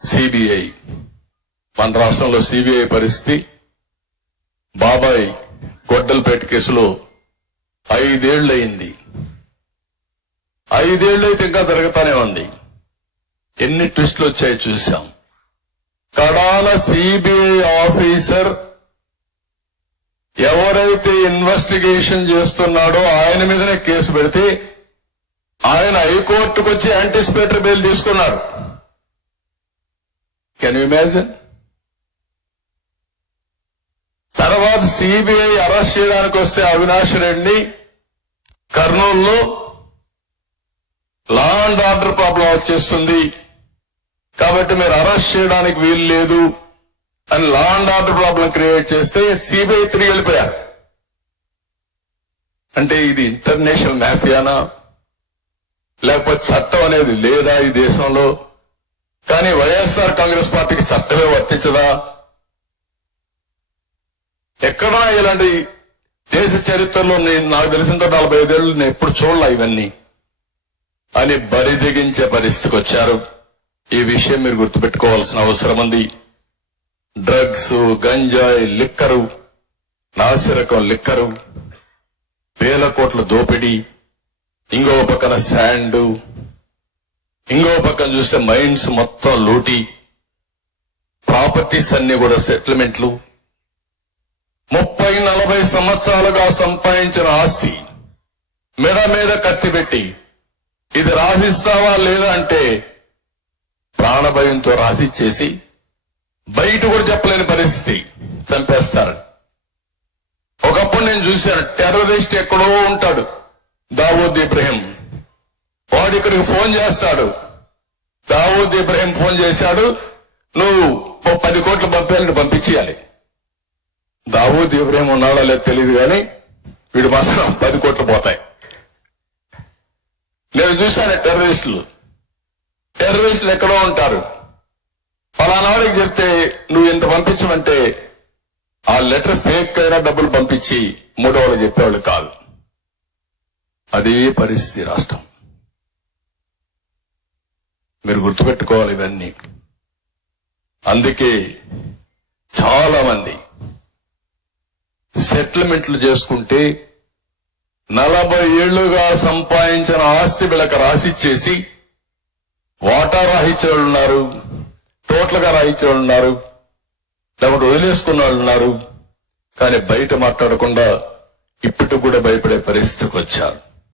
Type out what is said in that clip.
CBI మన రాష్ట్రంలో CBI పరిస్థితి బాబాయ్ గొడ్డలపేట కేసులో 5 ఏళ్లు అయింది. 5 ఏళ్లు అయితే ఇంకా జరుగుతానే ఉంది. ఎన్ని ట్విస్టులు వచ్చాయో చూసాం. కడాన సిబిఐ ఆఫీసర్ ఎవరైతే ఇన్వెస్టిగేషన్ చేస్తున్నాడో ఆయన మీదనే కేసు పెడితే ఆయన హైకోర్టుకు వచ్చి యాంటిసిపేటరీ బెయిల్ తీసుకున్నారు. Can you imagine? తర్వాత సిబిఐ అరెస్ట్ చేయడానికి వస్తే అవినాష్ రెడ్డిని కర్నూలులో లా అండ్ ఆర్డర్ ప్రాబ్లం వచ్చేస్తుంది కాబట్టి మీరు అరెస్ట్ చేయడానికి వీలు లేదు అని law and order problem create చేస్తే సిబిఐ తిరిగి వెళ్ళిపోయారు. అంటే ఇది ఇంటర్నేషనల్ మాఫియానా లేకపోతే చట్టం అనేది లేదా ఈ దేశంలో? కానీ వైఎస్ఆర్ కాంగ్రెస్ పార్టీకి చట్టమే వర్తించదా? ఎక్కడా ఇలాంటి దేశ చరిత్రలో నాకు తెలిసిన 45 ఏళ్ళు నేను ఎప్పుడు చూడలే ఇవన్నీ అని బరిదెగించే పరిస్థితికి వచ్చారు. ఈ విషయం మీరు గుర్తుపెట్టుకోవాల్సిన అవసరం ఉంది. డ్రగ్స్, గంజాయి, లిక్కరు, నాసిరకం లిక్కరు, వేల కోట్ల దోపిడీ, ఇంకో పక్కన శాండ్, ఇంకో పక్కన చూస్తే మైన్స్ మొత్తం లూటీ, ప్రాపర్టీస్ అన్ని కూడా సెటిల్మెంట్లు, 30-40 సంవత్సరాలుగా సంపాదించిన ఆస్తి మెడ మీద కత్తి పెట్టి ఇది రాసిస్తావా లేదా అంటే ప్రాణభయంతో రాసిచ్చేసి బయట కూడా చెప్పలేని పరిస్థితి, చంపేస్తారు. ఒకప్పుడు నేను చూశాను, టెర్రరిస్ట్ ఎక్కడో ఉంటాడు, దావూద్ ఇబ్రహీం, వాడు ఇక్కడికి ఫోన్ చేస్తాడు. దావూద్ ఇబ్రహీం ఫోన్ చేశాడు, నువ్వు 10 కోట్లు పంపేయాలని పంపించేయాలి. దావూద్ ఇబ్రహీం ఉన్నాడో లేదు తెలియదు కానీ వీడు మాత్రం 10 కోట్లు పోతాయి. నేను చూశాను టెర్రరిస్టులు ఎక్కడో ఉంటారు. ఫలానాడికి చెప్తే నువ్వు ఇంత పంపించమంటే ఆ లెటర్ ఫేక్ అయినా డబ్బులు పంపించి మూడో వాళ్ళు చెప్పేవాళ్ళు కాదు. అదే పరిస్థితి రాష్ట్రం. మీరు గుర్తుపెట్టుకోవాలి ఇవన్నీ. అందుకే చాలా మంది సెటిల్మెంట్లు చేసుకుంటే 40 ఏళ్లుగా సంపాదించిన ఆస్తి వీళ్ళకి రాసిచ్చేసి వాటా రాయించే వాళ్ళు ఉన్నారు, టోటల్ గా రాయించే వాళ్ళు ఉన్నారు, లేకపోతే వదిలేసుకున్న వాళ్ళు ఉన్నారు. కానీ బయట మాట్లాడకుండా ఇప్పటికి కూడా భయపడే పరిస్థితికి వచ్చారు.